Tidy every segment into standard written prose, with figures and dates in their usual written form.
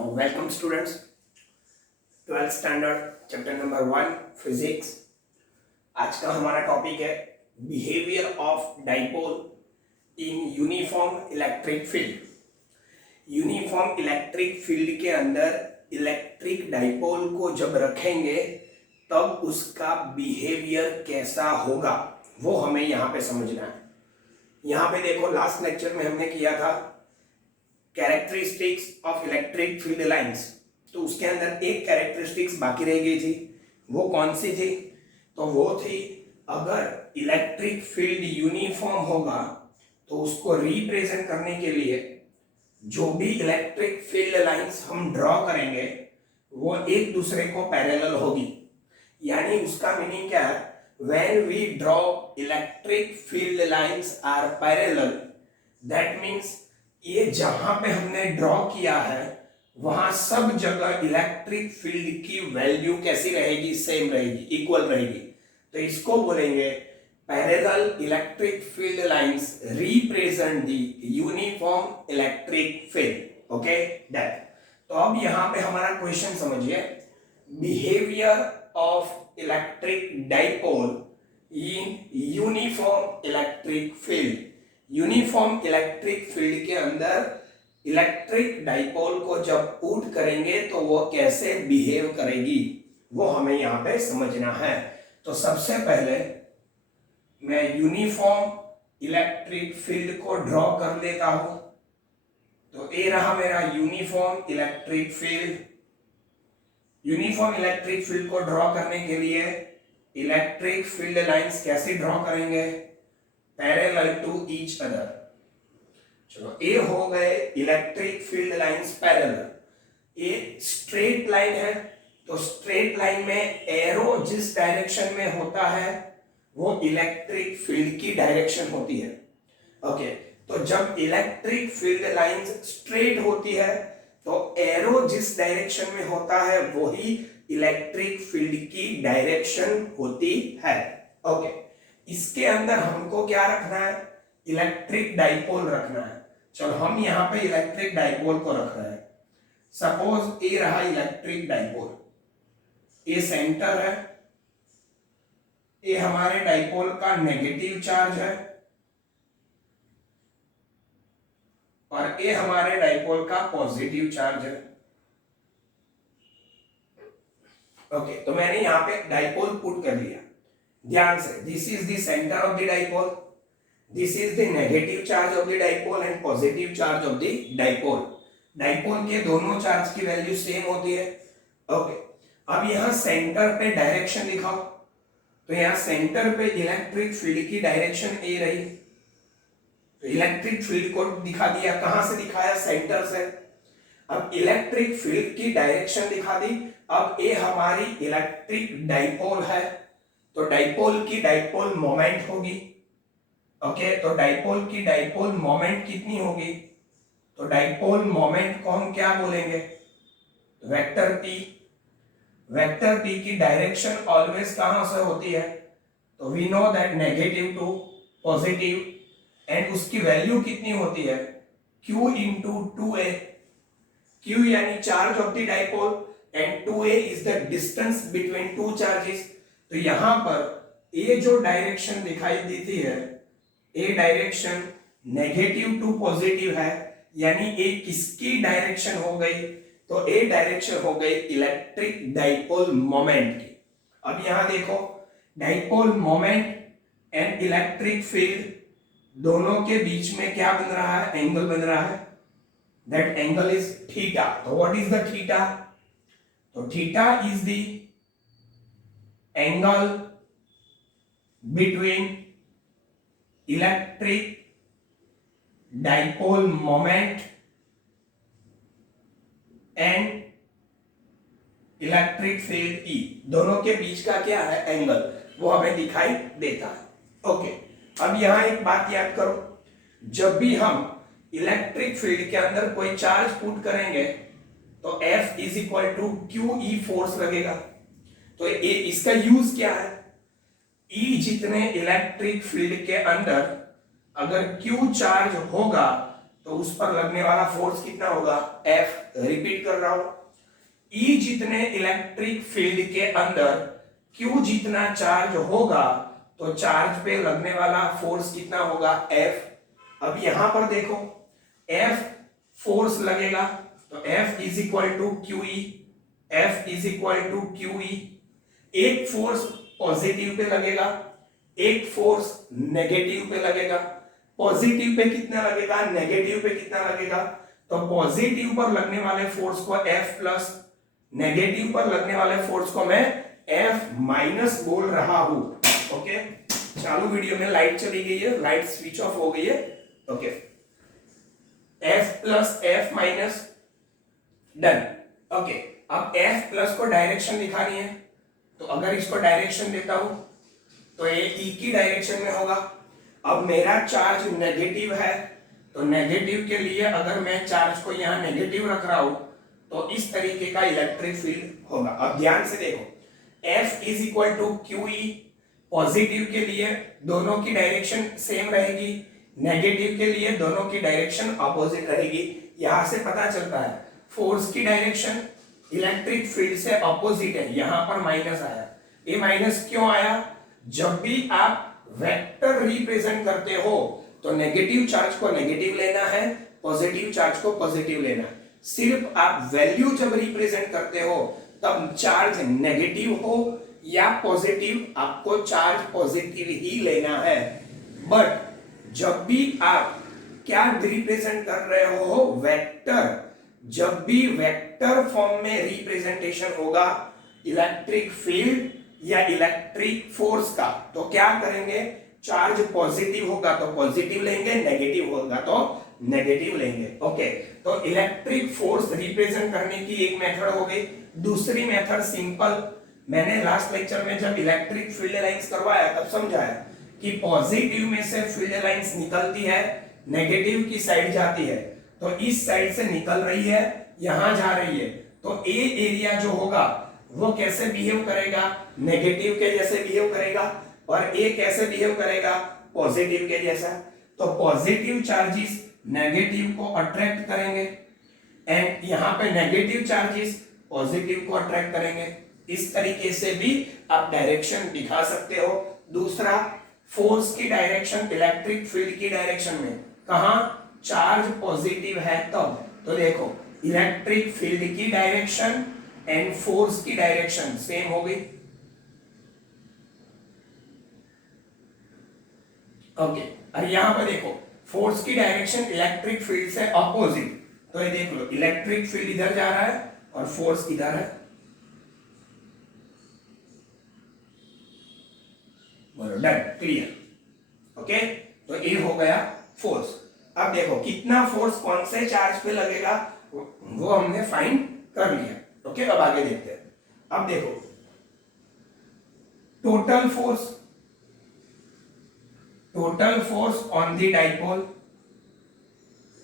Now, welcome students. 12th standard chapter number 1 physics. आज का हमारा टॉपिक है behaviour of dipole in uniform electric field. Uniform electric field के अंदर electric dipole को जब रखेंगे तब उसका बिहेवियर कैसा होगा वो हमें यहाँ पे समझना है. यहाँ पे देखो, लास्ट लेक्चर में हमने किया था characteristics of electric field lines. तो उसके अंदर एक कैरेक्टरिस्टिक्स बाकी रह गई थी. वो कौन सी थी? तो वो थी, अगर इलेक्ट्रिक फील्ड यूनिफॉर्म होगा तो उसको रिप्रेजेंट करने के लिए जो भी इलेक्ट्रिक फील्ड लाइंस हम ड्रॉ करेंगे वो एक दूसरे को पैरेलल होगी. यानी उसका मीनिंग क्या है? When we draw electric field lines are parallel, that means ये जहां पे हमने ड्रॉ किया है वहां सब जगह इलेक्ट्रिक फील्ड की वैल्यू कैसी रहेगी? सेम रहेगी, इक्वल रहेगी. तो इसको बोलेंगे parallel electric field lines represent the uniform electric field. Okay, that. तो अब यहां पे हमारा क्वेश्चन समझिए, behaviour of electric dipole in uniform electric field. Uniform electric field के अंदर इलेक्ट्रिक डाइपोल को जब पुट करेंगे तो वो कैसे बिहेव करेगी वो हमें यहाँ पे समझना है. तो सबसे पहले मैं यूनिफॉर्म इलेक्ट्रिक फील्ड को ड्रॉ कर लेता हूं. तो ये रहा मेरा uniform electric field. Uniform electric field को ड्रॉ करने के लिए इलेक्ट्रिक फील्ड लाइंस कैसे ड्रॉ करेंगे? Parallel to each other. चलो, ये हो गए इलेक्ट्रिक फील्ड लाइंस पैरेलल. ये स्ट्रेट लाइन है तो स्ट्रेट लाइन में एरो जिस डायरेक्शन में होता है वो इलेक्ट्रिक फील्ड की डायरेक्शन होती है. ओके, तो जब इलेक्ट्रिक फील्ड लाइंस स्ट्रेट होती है तो एरो जिस डायरेक्शन में होता है वही इलेक्ट्रिक फील्ड की डायरेक्शन होती है. ओके, इसके अंदर हमको क्या रखना है? इलेक्ट्रिक डाइपोल रखना है. चलो, हम यहां पे इलेक्ट्रिक डाइपोल को रख रहे हैं. सपोज ये रहा इलेक्ट्रिक डाइपोल, ये सेंटर है, ये हमारे डाइपोल का नेगेटिव चार्ज है और ये हमारे डाइपोल का पॉजिटिव चार्ज है. ओके, तो मैंने यहां पे डाइपोल पुट कर लिया. ध्यान से, this is the centre of the dipole, this is the negative charge of the dipole and positive charge of the dipole. Dipole के दोनों चार्ज की वैल्यू सेम होती है. ओके, अब यहां सेंटर पे डायरेक्शन लिखाओ. तो यहां सेंटर पे इलेक्ट्रिक फील्ड की डायरेक्शन ए रही. तो इलेक्ट्रिक फील्ड को दिखा दिया. कहां से दिखाया? सेंटर से. अब इलेक्ट्रिक फील्ड की डायरेक्शन दिखा दी. अब ये हमारी इलेक्ट्रिक डाइपोल है तो डाइपोल की डाइपोल मोमेंट होगी. ओके, तो डाइपोल की डाइपोल मोमेंट कितनी होगी? तो डाइपोल मोमेंट को हम क्या बोलेंगे? Vector P. वेक्टर पी की डायरेक्शन ऑलवेज कहां से होती है? तो we know that negative to positive. And उसकी वैल्यू कितनी होती है? Q into 2a. Q यानी charge of the dipole and 2a is the distance between two charges. तो यहां पर ये जो डायरेक्शन दिखाई देती है, ये डायरेक्शन नेगेटिव टू पॉजिटिव है. यानी ये किसकी डायरेक्शन हो गई? तो ये डायरेक्शन हो गई इलेक्ट्रिक डाइपोल मोमेंट की. अब यहां देखो, dipole moment and electric field दोनों के बीच में क्या बन रहा है? एंगल बन रहा है. That angle is theta. तो व्हाट इज द थीटा? तो theta is the angle between electric dipole moment and electric field E. दोनों के बीच का क्या है? एंगल. वो हमें दिखाई देता है. ओके, अब यहां एक बात याद करो, जब भी हम इलेक्ट्रिक फील्ड के अंदर कोई चार्ज पुट करेंगे तो F is equal to QE force लगेगा. तो ये इसका यूज क्या है? E जितने इलेक्ट्रिक फील्ड के अंदर अगर Q चार्ज होगा तो उस पर लगने वाला फोर्स कितना होगा, F। रिपीट कर रहा हूं, E जितने इलेक्ट्रिक फील्ड के अंदर Q जितना चार्ज होगा तो चार्ज पे लगने वाला फोर्स कितना होगा, F। अब यहां पर देखो F फोर्स लगेगा तो F is equal to QE, F is equal to QE। एक फोर्स पॉजिटिव पे लगेगा, एक फोर्स नेगेटिव पे लगेगा। पॉजिटिव पे कितना लगेगा, नेगेटिव पे कितना लगेगा, तो पॉजिटिव पर लगने वाले फोर्स को F प्लस, नेगेटिव पर लगने वाले फोर्स को मैं F माइनस बोल रहा हूं। ओके, चालू वीडियो में लाइट चली गई है, लाइट स्विच ऑफ हो गई है। Okay, F plus F minus, done. Okay, अब F प्लस को डायरेक्शन दिखानी है, तो अगर इसको डायरेक्शन देता हूं तो ये E की डायरेक्शन में होगा। अब मेरा चार्ज नेगेटिव है, तो नेगेटिव के लिए अगर मैं चार्ज को यहां नेगेटिव रख रहा हूं तो इस तरीके का इलेक्ट्रिक फील्ड होगा। अब ध्यान से देखो, F is equal to QE। Positive के लिए दोनों की डायरेक्शन सेम रहेगी, नेगेटिव के लिए दोनों की डायरेक्शन अपोजिट रहेगी। यहां से पता चलता है फोर्स की डायरेक्शन इलेक्ट्रिक फील्ड से अपोजिट है, यहां पर माइनस आया। ये माइनस क्यों आया, जब भी आप वेक्टर रिप्रेजेंट करते हो तो नेगेटिव चार्ज को नेगेटिव लेना है, पॉजिटिव चार्ज को पॉजिटिव लेना है। सिर्फ आप वैल्यू जब रिप्रेजेंट करते हो तब चार्ज नेगेटिव हो या पॉजिटिव, आपको चार्ज पॉजिटिव ही लेना है। बट जब भी आप क्या रिप्रेजेंट कर रहे हो, वेक्टर, जब भी वेक्टर फॉर्म में रिप्रेजेंटेशन होगा इलेक्ट्रिक फील्ड या इलेक्ट्रिक फोर्स का, तो क्या करेंगे, चार्ज पॉजिटिव होगा तो पॉजिटिव लेंगे, नेगेटिव होगा तो नेगेटिव लेंगे। ओके, तो इलेक्ट्रिक फोर्स रिप्रेजेंट करने की एक मेथड हो गई। दूसरी मेथड सिंपल, मैंने लास्ट लेक्चर में जब इलेक्ट्रिक फील्ड लाइंस करवाया तब समझाया कि पॉजिटिव में से फील्ड लाइंस निकलती है, नेगेटिव की साइड जाती है, तो इस साइड से निकल रही है, यहां जा रही है, तो ए एरिया जो होगा वो कैसे बिहेव करेगा, नेगेटिव के जैसे बिहेव करेगा, और ए कैसे बिहेव करेगा, पॉजिटिव के जैसा। तो पॉजिटिव चार्जेस नेगेटिव को अट्रैक्ट करेंगे एंड यहां पे नेगेटिव चार्जेस पॉजिटिव को अट्रैक्ट करेंगे। इस तरीके से भी आप डायरेक्शन दिखा सकते हो। दूसरा, फोर्स की डायरेक्शन इलेक्ट्रिक फील्ड की डायरेक्शन में, कहां, चार्ज पॉजिटिव है तब, तो देखो इलेक्ट्रिक फील्ड की डायरेक्शन एंड फोर्स की डायरेक्शन सेम हो गई। ओके, और यहां पर देखो फोर्स की डायरेक्शन इलेक्ट्रिक फील्ड से अपोजिट, तो ये देख लो इलेक्ट्रिक फील्ड इधर जा रहा है और फोर्स इधर है। बोलो डन, क्लियर। ओके, तो ये हो गया फोर्स। अब देखो कितना फोर्स कौन से चार्ज पे लगेगा वो हमने फाइंड कर लिया। ओके, अब आगे देखते हैं। अब देखो total force on the dipole,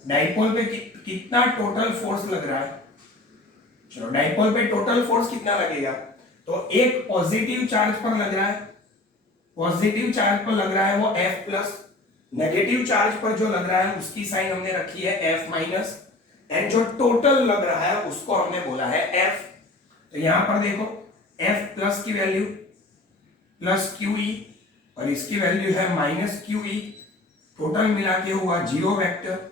dipole पे कितना टोटल फोर्स लग रहा है। चलो डाइपोल पे टोटल फोर्स कितना लगेगा, तो एक पॉजिटिव चार्ज पर लग रहा है, पॉजिटिव चार्ज पर लग रहा है वो F प्लस, नेगेटिव चार्ज पर जो लग रहा है उसकी साइन हमने रखी है F माइनस, एंड जो टोटल लग रहा है उसको हमने बोला है F। तो यहां पर देखो F प्लस की वैल्यू प्लस QE और इसकी वैल्यू है माइनस QE, टोटल मिला के हुआ zero vector.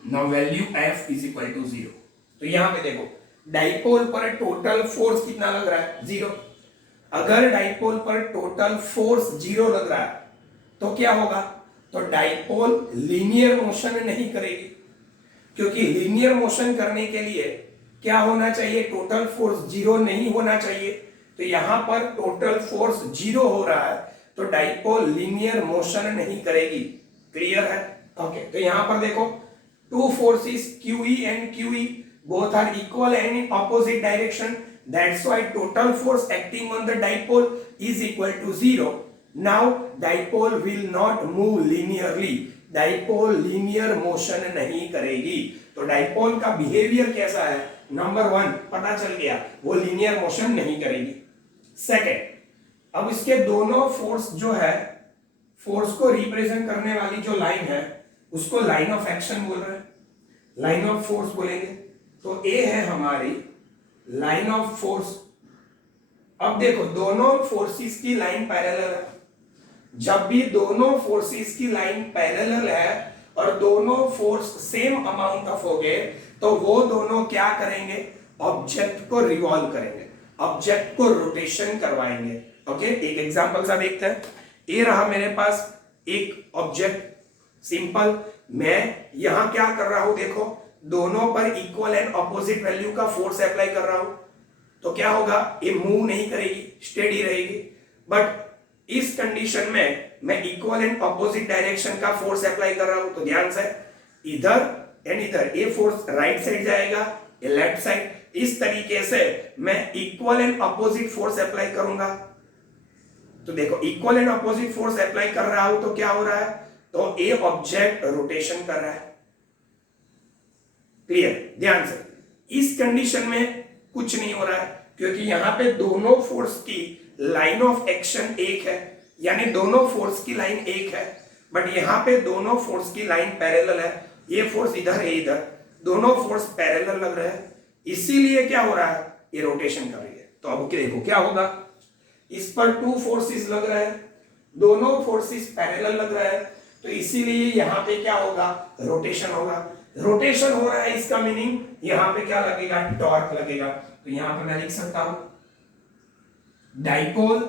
Now value F is equal to 0। तो यहां पे देखो डाइपोल पर टोटल फोर्स कितना लग रहा है, 0। अगर डाइपोल पर टोटल फोर्स 0 लग रहा है तो क्या होगा, तो डाइपोल लीनियर मोशन नहीं करेगी, क्योंकि लीनियर मोशन करने के लिए क्या होना चाहिए, टोटल फोर्स 0 नहीं होना चाहिए। तो यहां पर टोटल फोर्स 0 हो रहा है तो डाइपोल लीनियर मोशन नहीं करेगी। क्लियर है। ओके, तो यहां पर देखो two forces QE and QE both are equal and in opposite direction, that's why total force acting on the dipole is equal to 0. Now dipole will not move linearly, dipole linear motion नहीं करेगी। तो dipole का behaviour कैसा है, number 1 पता चल गया, वो लीनियर मोशन नहीं करेगी। सेकंड, अब इसके दोनों फोर्स जो है, फोर्स को रिप्रेजेंट करने वाली जो लाइन है उसको लाइन ऑफ एक्शन बोल रहे हैं, लाइन ऑफ फोर्स बोलेंगे। तो ए है हमारी लाइन ऑफ फोर्स। अब देखो दोनों फोर्सेस की लाइन पैरेलल है, जब भी दोनों फोर्सेस की लाइन पैरेलल है और दोनों फोर्स सेम अमाउंट ऑफ हो गए, तो वो दोनों क्या करेंगे, ऑब्जेक्ट को रिवॉल्व करेंगे, ऑब्जेक्ट को रोटेशन करवाएंगे। ओके, एक एग्जांपल सा देखते हैं। ये रहा मेरे पास एक ऑब्जेक्ट, सिंपल। मैं यहां क्या कर रहा हूं, देखो दोनों पर इक्वल एंड ऑपोजिट वैल्यू का फोर्स अप्लाई कर रहा हूं, तो क्या होगा, ये मूव नहीं करेगी, स्टेडी रहेगी। बट इस कंडीशन में मैं इक्वल एंड ऑपोजिट डायरेक्शन का फोर्स अप्लाई कर रहा हूं, तो ध्यान से इधर एंड इधर, ये फोर्स राइट साइड जाएगा, ये लेफ्ट साइड। इस तरीके से मैं equal and opposite force apply करूंगा। तो देखो equal and opposite force apply कर रहा हूं तो क्या हो रहा है, तो ये ऑब्जेक्ट रोटेशन कर रहा है। क्लियर, ध्यान से। इस कंडीशन में कुछ नहीं हो रहा है, क्योंकि यहां पे दोनों फोर्स की लाइन ऑफ एक्शन एक है, यानी दोनों फोर्स की लाइन एक है। बट यहां पे दोनों फोर्स की लाइन पैरेलल है, ये फोर्स इधर है, इधर, दोनों फोर्स पैरेलल लग रहे हैं, इसीलिए क्या हो रहा है, ये रोटेशन कर रही है। तो अब देखो क्या होगा, इस पर टू फोर्सेस लग रहे हैं, दोनों फोर्सेस पैरेलल लग रहे हैं, तो इसीलिए यहां पे क्या होगा, रोटेशन होगा। रोटेशन हो रहा है, इसका मीनिंग यहां पे क्या लगेगा, टॉर्क लगेगा। तो यहां पे मैं लिख सकता हूं dipole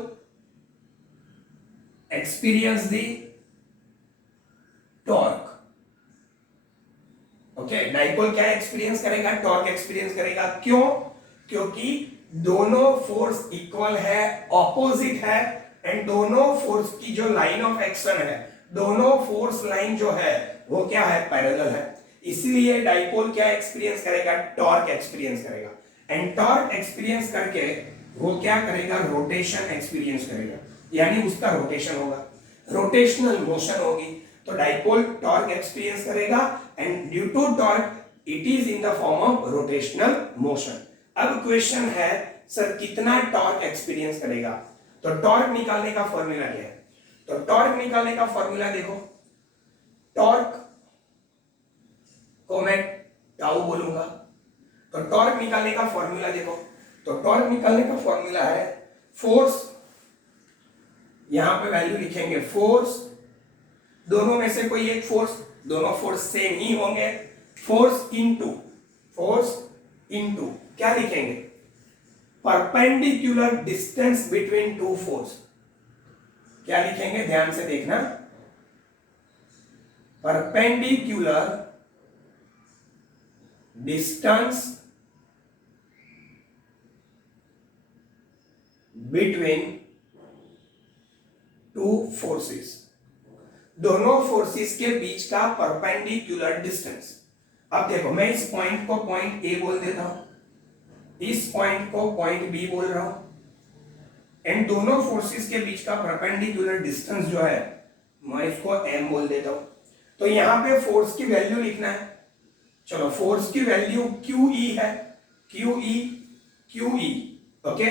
experience the torque. Okay, dipole क्या एक्सपीरियंस करेगा, टॉर्क एक्सपीरियंस करेगा। क्यों, क्योंकि दोनों फोर्स इक्वल है, ऑपोजिट है, एंड दोनों फोर्स की जो लाइन ऑफ एक्शन है, दोनों फोर्स लाइन जो है वो क्या है, पैरेलल है। इसलिए डाइपोल क्या एक्सपीरियंस करेगा, टॉर्क एक्सपीरियंस करेगा। एंड टॉर्क एक्सपीरियंस करके वो क्या करेगा, रोटेशन एक्सपीरियंस करेगा, यानी उसका रोटेशन होगा, रोटेशनल मोशन होगी। तो डाइपोल टॉर्क एक्सपीरियंस करेगा and due to torque it is in the form of rotational motion. अब क्वेश्चन है सर कितना टॉर्क एक्सपीरियंस करेगा, तो टॉर्क निकालने का फॉर्मूला क्या है, तो टॉर्क निकालने का फॉर्मूला देखो, टॉर्क को मैं टाउ बोलूंगा, तो टॉर्क निकालने का फॉर्मूला देखो, तो टॉर्क निकालने का फॉर्मूला है फोर्स, यहां पे वैल्यू लिखेंगे फोर्स, दोनों में से कोई एक फोर्स, दोनों फोर्स सेम ही होंगे, फोर्स इनटू क्या लिखेंगे, perpendicular distance between to force. क्या लिखेंगे, ध्यान से देखना, perpendicular distance between two forces, दोनों फोर्सेस के बीच का परपेंडिकुलर डिस्टेंस। अब देखो मैं इस पॉइंट को पॉइंट ए बोल देता हूं, इस पॉइंट को पॉइंट बी बोल रहा हूं, एंड दोनों फोर्सेस के बीच का परपेंडिकुलर डिस्टेंस जो है मैं इसको m बोल देता हूं। तो यहां पे फोर्स की वैल्यू लिखना है, चलो फोर्स की वैल्यू QE है, QE ओके।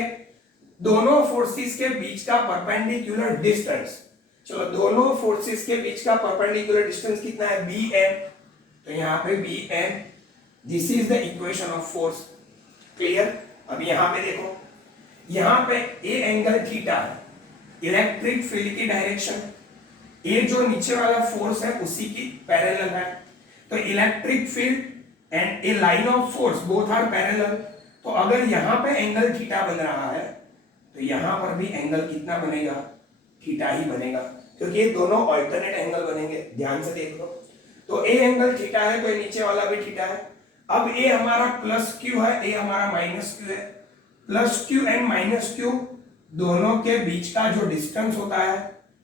दोनों फोर्सेस के बीच का परपेंडिकुलर डिस्टेंस, चलो दोनों फोर्सेस के बीच का परपेंडिकुलर डिस्टेंस कितना है, BM। तो यहां पे BM, this is the equation of force. Clear. अब यहां पे देखो, यहां पे ए एंगल थीटा है, इलेक्ट्रिक फील्ड की डायरेक्शन, ये जो नीचे वाला फोर्स है उसी की पैरेलल है। तो electric field and a line of force both are parallel. तो अगर यहां पे एंगल थीटा बन रहा है तो यहां पर भी एंगल कितना बनेगा, थीटा ही बनेगा, क्योंकि ये दोनों अल्टरनेट एंगल बनेंगे। ध्यान से देख लो, तो ए एंगल थीटा है तो ये नीचे वाला भी थीटा है। अब ए हमारा प्लस क्यू है, ए हमारा माइनस क्यू है। Plus Q and minus Q दोनों के बीच का जो डिस्टेंस होता है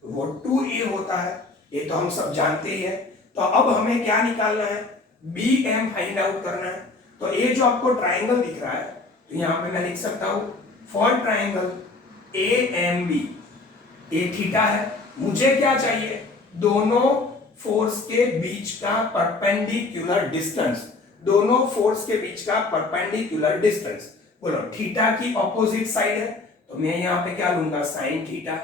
वो 2a होता है, ये तो हम सब जानते ही है। तो अब हमें क्या निकालना है, BM फाइंड आउट करना है। तो ये जो आपको ट्राइंगल दिख रहा है, तो यहां पे मैं लिख सकता हूं for triangle AMB, A theta है, मुझे क्या चाहिए, दोनों फोर्स के बीच का परपेंडिकुलर डिस्टेंस, दोनों फोर्स के बीच का परपेंडिकुलर डिस्टेंस। बोलो थीटा की ऑपोजिट साइड है, तो मैं यहां पे क्या लूंगा, sine theta.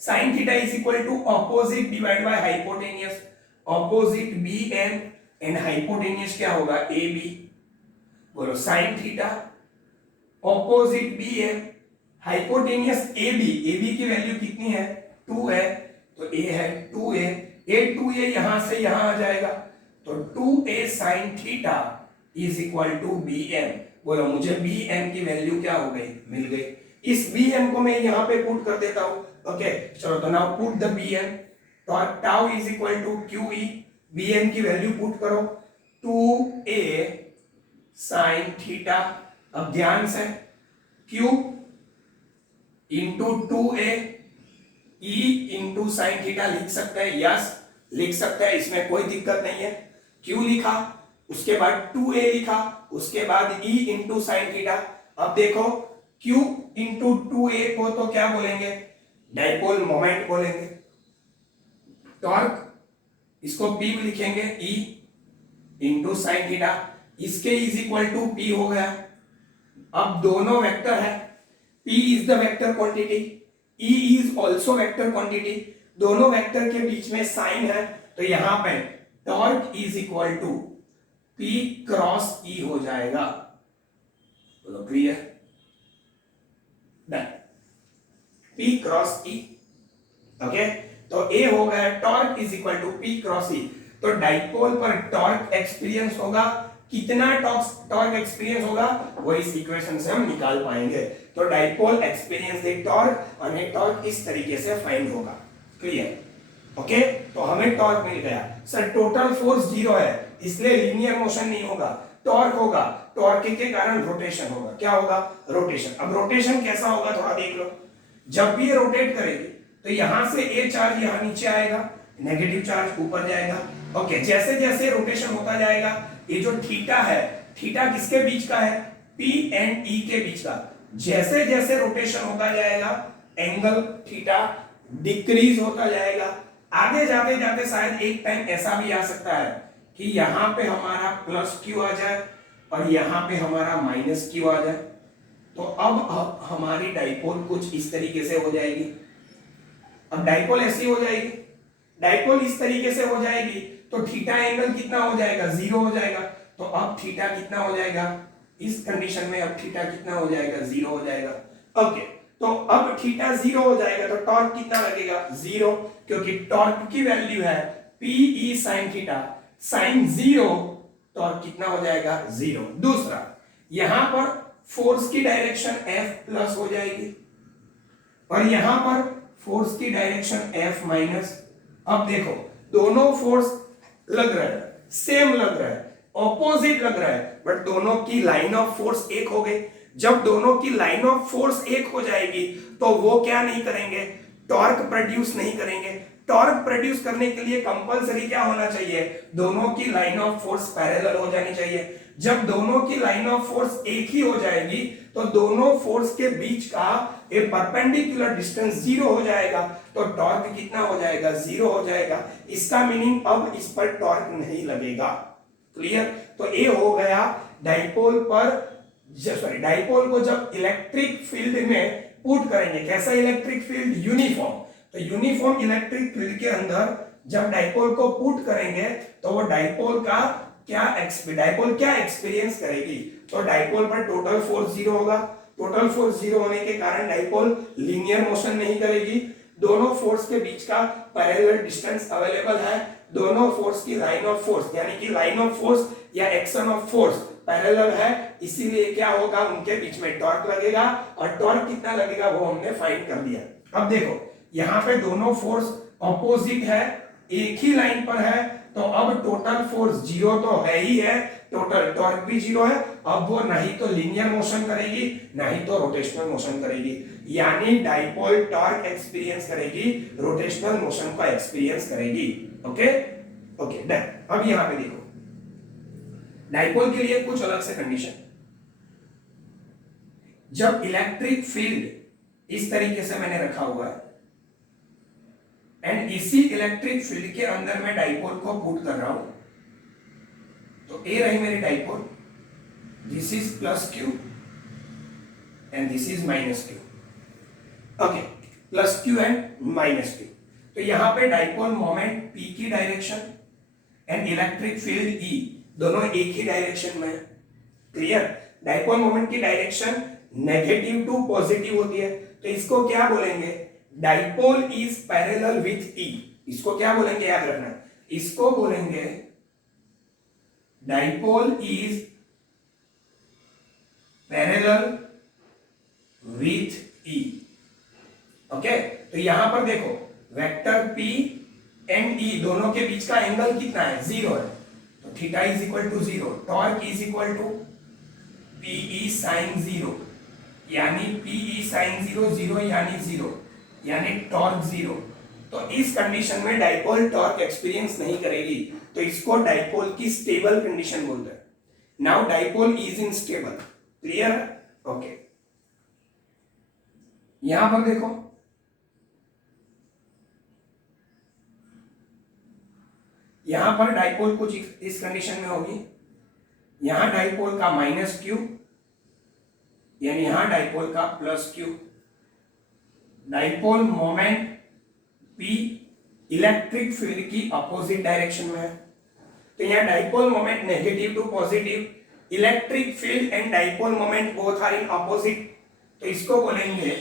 Sine theta is equal to opposite divide by hypotenuse. Opposite B M and hypotenuse क्या होगा ए बी। बोलो sine theta opposite B M hypotenuse A B की वैल्यू कितनी है 2 है, तो ए है 2a, a यहां से यहां आ जाएगा, तो 2a sin theta is equal to B M. बोलो मुझे बी एम की वैल्यू क्या हो गई, मिल गई। इस बी एम को मैं यहां पे पुट कर देता हूं। ओके चलो, तो now put the B M, तो tau is equal to q E, B M की वैल्यू पुट करो 2a sin थीटा। अब ध्यान से q into 2a e into sine theta लिख सकते हैं, यस लिख सकते हैं, इसमें कोई दिक्कत नहीं है। q लिखा, उसके बाद 2a लिखा, उसके बाद e इंटू साइन थीटा। अब देखो q इंटू 2a को तो क्या बोलेंगे, डाइपोल मोमेंट बोलेंगे। टॉर्क इसको p लिखेंगे e इंटू साइन थीटा, इसके इज इक्वल टू p हो गया। अब दोनों वेक्टर है, p is the vector quantity, e is also vector quantity, दोनों वेक्टर के बीच में साइन है, तो यहां पे torque is equal to p cross e हो जाएगा। बोलो clear, done, p cross e। Okay तो a हो गया torque is equal to p cross e। तो डाइपोल पर टॉर्क एक्सपीरियंस होगा, कितना टॉर्क एक्सपीरियंस होगा वो इस इक्वेशन से हम निकाल पाएंगे। तो डाइपोल एक्सपीरियंस द टॉर्क और टॉर्क इस तरीके से फाइंड होगा। क्लियर, ओके तो हमें टॉर्क मिल गया। सर टोटल फोर्स 0 है, इसलिए लीनियर मोशन नहीं होगा, टॉर्क होगा, टॉर्क के कारण रोटेशन होगा। क्या होगा, रोटेशन। अब रोटेशन कैसा होगा थोड़ा देख लो। जब भी ये रोटेट करेगी तो यहां से ए चार्ज यहां नीचे आएगा, नेगेटिव चार्ज ऊपर जाएगा। ओके जैसे जैसे रोटेशन होता जाएगा, ये जो थीटा है, थीटा किसके बीच का है, P एंड E के बीच का, जैसे जैसे रोटेशन होता जाएगा एंगल थीटा डिक्रीज होता जाएगा। आगे जाते जाते शायद एक टाइम ऐसा भी आ सकता है कि यहां पे हमारा प्लस क्यू आ जाए और यहां पे हमारा माइनस क्यू आ जाए। तो अब हमारी डाइपोल कुछ इस तरीके से हो जाएगी। अब डाइपोल ऐसी हो जाएगी, डाइपोल इस तरीके से हो जाएगी, तो थीटा एंगल कितना हो जाएगा, 0 हो जाएगा। तो अब थीटा कितना हो जाएगा, इस कंडीशन में अब थीटा कितना हो जाएगा, 0 हो जाएगा। ओके तो अब थीटा 0 हो जाएगा तो टॉर्क कितना लगेगा, 0, क्योंकि टॉर्क की वैल्यू है PE sin theta, sine 0, torque कितना हो जाएगा, 0। दूसरा, यहां पर फोर्स की डायरेक्शन F प्लस हो जाएगी और यहां पर फोर्स की डायरेक्शन F माइनस। अब देखो दोनों फोर्स लग रहा है, सेम लग रहा है, ऑपोजिट लग रहा है, बट दोनों की लाइन ऑफ फोर्स एक हो गई। जब दोनों की लाइन ऑफ फोर्स एक हो जाएगी तो वो क्या नहीं करेंगे, टॉर्क प्रोड्यूस नहीं करेंगे। टॉर्क प्रोड्यूस करने के लिए कंपलसरी क्या होना चाहिए, दोनों की लाइन ऑफ फोर्स पैरेलल हो जानी चाहिए। जब दोनों की लाइन ऑफ फोर्स एक ही हो जाएगी तो दोनों फोर्स के बीच का ए परपेंडिकुलर डिस्टेंस 0 हो जाएगा, तो टॉर्क कितना हो जाएगा, 0 हो जाएगा। इसका मीनिंग अब इस पर टॉर्क नहीं लगेगा। क्लियर, तो ये हो गया डाइपोल पर, सॉरी डाइपोल को जब इलेक्ट्रिक फील्ड में पुट करेंगे, कैसा इलेक्ट्रिक फील्ड, यूनिफॉर्म। तो यूनिफॉर्म इलेक्ट्रिक फील्ड के अंदर जब डाइपोल को पुट करेंगे तो वो डाइपोल का डाइपोल क्या एक्सपीरियंस करेगी, तो डाइपोल पर टोटल फोर्स 0 होगा। टोटल फोर्स 0 होने के कारण डाइपोल लीनियर मोशन नहीं करेगी। दोनों फोर्स के बीच का पैरेलल डिस्टेंस अवेलेबल है, दोनों फोर्स की लाइन ऑफ फोर्स यानी कि लाइन ऑफ फोर्स या एक्शन ऑफ फोर्स पैरेलल है, इसीलिए क्या होगा, उनके बीच में टॉर्क लगेगा और टॉर्क कितना लगेगा वो हमने फाइंड कर दिया। अब देखो यहां पे दोनों फोर्स ऑपोजिट है, एक ही लाइन पर है, तो अब टोटल फोर्स 0 तो है ही है, टोटल टॉर्क भी 0 है। अब वो नहीं तो लीनियर मोशन करेगी नहीं तो रोटेशनल मोशन करेगी, यानी डाइपोल टॉर्क एक्सपीरियंस करेगी, रोटेशनल मोशन का एक्सपीरियंस करेगी। Okay okay done. अब यहां पे देखो डाइपोल के लिए कुछ अलग से कंडीशन, जब इलेक्ट्रिक फील्ड इस तरीके से मैंने रखा हुआ है एंड इसी इलेक्ट्रिक फील्ड के अंदर मैं डाइपोल को पुट कर रहा हूं, तो ए रही मेरी dipole, this is plus Q and this is minus Q. Okay plus Q and minus Q. तो यहां पे डाइपोल मोमेंट p की direction and electric field E दोनों एक ही डायरेक्शन में है। क्लियर? डाइपोल मोमेंट की डायरेक्शन नेगेटिव टू पॉजिटिव होती है, तो इसको क्या बोलेंगे? Dipole is parallel with E। इसको क्या बोलेंगे, याद रखना, इसको बोलेंगे dipole is parallel with E। Okay, तो यहां पर देखो वेक्टर P एंड E दोनों के बीच का एंगल कितना है? 0 है, तो theta is equal to 0, torque is equal to PE sin 0, यानी PE sin 0 0 यानी 0, यानी टॉर्क 0। तो इस कंडीशन में डाइपोल टॉर्क एक्सपीरियंस नहीं करेगी, तो इसको डाइपोल की स्टेबल कंडीशन बोलते हैं। Now dipole is in stable. Clear? Okay, यहां पर देखो यहां पर डाइपोल कुछ इस कंडीशन में होगी, यहां डाइपोल का माइनस क्यू, यानी यहां डाइपोल का plus Q. Dipole moment P electric field की अपोजिट डायरेक्शन में है, तो यहां dipole moment negative to positive, electric field and dipole moment both are in opposite, तो इसको बोलेंगे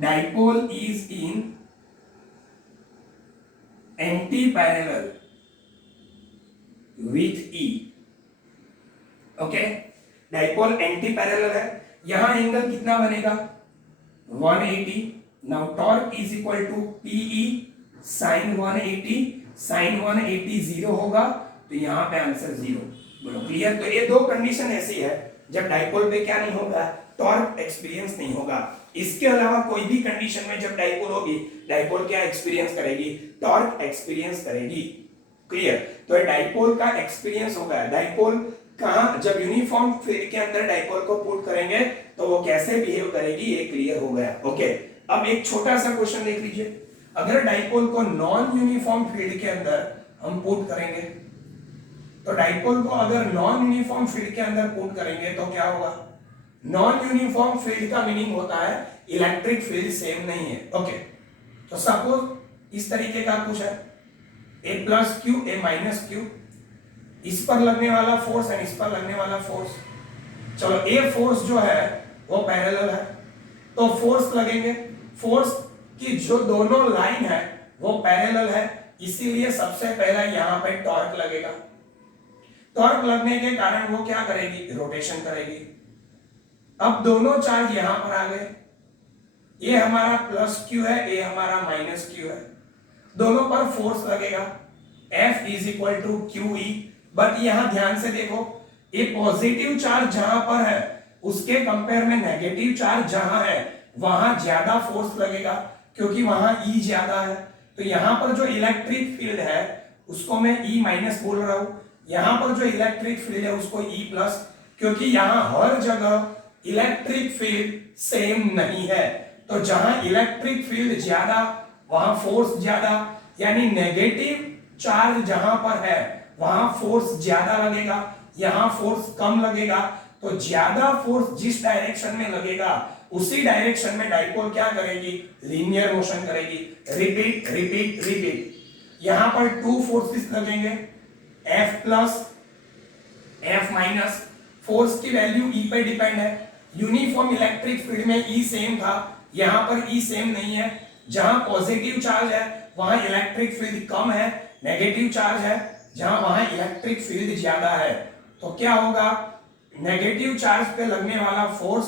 dipole is in anti parallel with E। ओके, डाइपोल एंटी पैरेलल है, यहां एंगल कितना बनेगा? 180। Now torque is equal to PE sin 180, sin 180 0 होगा, तो यहां पे आंसर 0। बोलो क्लियर? तो ये दो कंडीशन ऐसी है जब डाइपोल पे क्या नहीं होगा, टॉर्क एक्सपीरियंस नहीं होगा। इसके अलावा कोई भी कंडीशन में जब डाइपोल होगी, डाइपोल क्या एक्सपीरियंस करेगी? टॉर्क एक्सपीरियंस करेगी। क्लियर? तो डाइपोल का एक्सपीरियंस होगा। डाइपोल कहां, जब यूनिफॉर्म फील्ड के अंदर डाइपोल को पुट करेंगे तो वो कैसे बिहेव करेगी, ये क्लियर हो गया। ओके, अब एक छोटा सा क्वेश्चन देख लीजिए, अगर डाइपोल को नॉन यूनिफॉर्म फील्ड के अंदर हम पुट करेंगे, तो डाइपोल को अगर नॉन यूनिफॉर्म फील्ड के अंदर पुट करेंगे तो क्या होगा? नॉन यूनिफॉर्म फील्ड का मीनिंग होता है इलेक्ट्रिक फील्ड सेम नहीं है। ओके, तो सपोज इस तरीके का कुछ है, A plus Q, A minus Q, इस पर लगने वाला फोर्स एंड इस पर लगने वाला फोर्स। चलो, A फोर्स जो है वो पैरेलल है, तो फोर्स लगेंगे, फोर्स की जो दोनों लाइन है वो पैरेलल है, इसीलिए सबसे पहला यहां पे टॉर्क लगेगा। टॉर्क लगने के कारण वो क्या करेगी? रोटेशन करेगी। अब दोनों चार्ज यहां पर आ गए, ये हमारा प्लस क्यू है, ये हमारा माइनस क्यू है, दोनों पर फोर्स लगेगा F is equal to QE। But यहां ध्यान से देखो, ये पॉजिटिव चार्ज जहां पर है उसके कंपेयर में नेगेटिव चार्ज जहां है वहां ज्यादा फोर्स लगेगा, क्योंकि वहां E ज्यादा है। तो यहां पर जो इलेक्ट्रिक फील्ड है उसको मैं E माइनस बोल रहा हूं, यहां पर जो इलेक्ट्रिक फील्ड है उसको E प्लस, क्योंकि यहां हर जगह इलेक्ट्रिक फील्ड सेम नहीं है। तो जहां इलेक्ट्रिक फील्ड ज्यादा वहां फोर्स ज्यादा, यानी नेगेटिव चार्ज जहां पर है वहां फोर्स ज्यादा लगेगा, यहां फोर्स कम लगेगा। तो ज्यादा फोर्स जिस डायरेक्शन में लगेगा उसी डायरेक्शन में डाइपोल क्या करेगी? लीनियर मोशन करेगी। Repeat repeat repeat. यहां पर टू फोर्सेस लगेंगे, F plus F minus, force की वैल्यू E पे डिपेंड है। यूनिफॉर्म इलेक्ट्रिक फील्ड में E सेम था, यहां पर E सेम नहीं है। जहां पॉजिटिव चार्ज है वहां इलेक्ट्रिक फील्ड कम है, नेगेटिव चार्ज है जहां वहां इलेक्ट्रिक फील्ड ज्यादा है। तो क्या होगा? नेगेटिव चार्ज पे लगने वाला फोर्स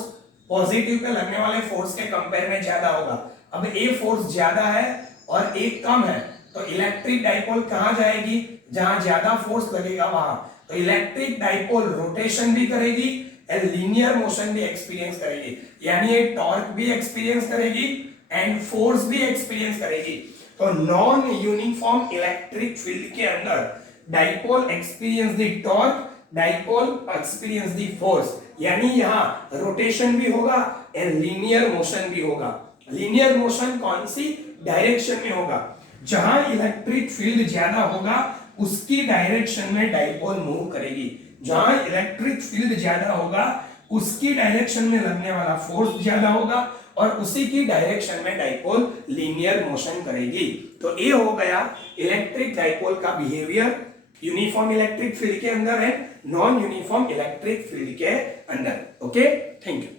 पॉजिटिव पे लगने वाले फोर्स के कंपेयर में ज्यादा होगा। अब A फोर्स ज्यादा है और A कम है, तो इलेक्ट्रिक डाइपोल कहां जाएगी? जहां ज्यादा फोर्स लगेगा वहां। तो इलेक्ट्रिक डाइपोल रोटेशन भी करेगी एंड लीनियर मोशन भी एक्सपीरियंस करेगी, यानी ये टॉर्क भी एक्सपीरियंस करेगी एंड फोर्स भी एक्सपीरियंस करेगी। तो नॉन यूनिफॉर्म इलेक्ट्रिक फील्ड के अंदर dipole experience the torque, dipole experience the force, यानी यहां रोटेशन भी होगा एंड लीनियर मोशन भी होगा। लीनियर मोशन कौन सी डायरेक्शन में होगा? जहां इलेक्ट्रिक फील्ड ज्यादा होगा उसकी डायरेक्शन में डाइपोल मूव करेगी। जहां इलेक्ट्रिक फील्ड ज्यादा होगा उसकी डायरेक्शन में लगने वाला फोर्स ज्यादा होगा और उसी की डायरेक्शन में डाइपोल लीनियर मोशन करेगी। तो ये हो गया इलेक्ट्रिक डाइपोल का बिहेवियर यूनिफॉर्म इलेक्ट्रिक फील्ड के अंदर है, नॉन यूनिफॉर्म इलेक्ट्रिक फील्ड के अंदर। Okay, thank you.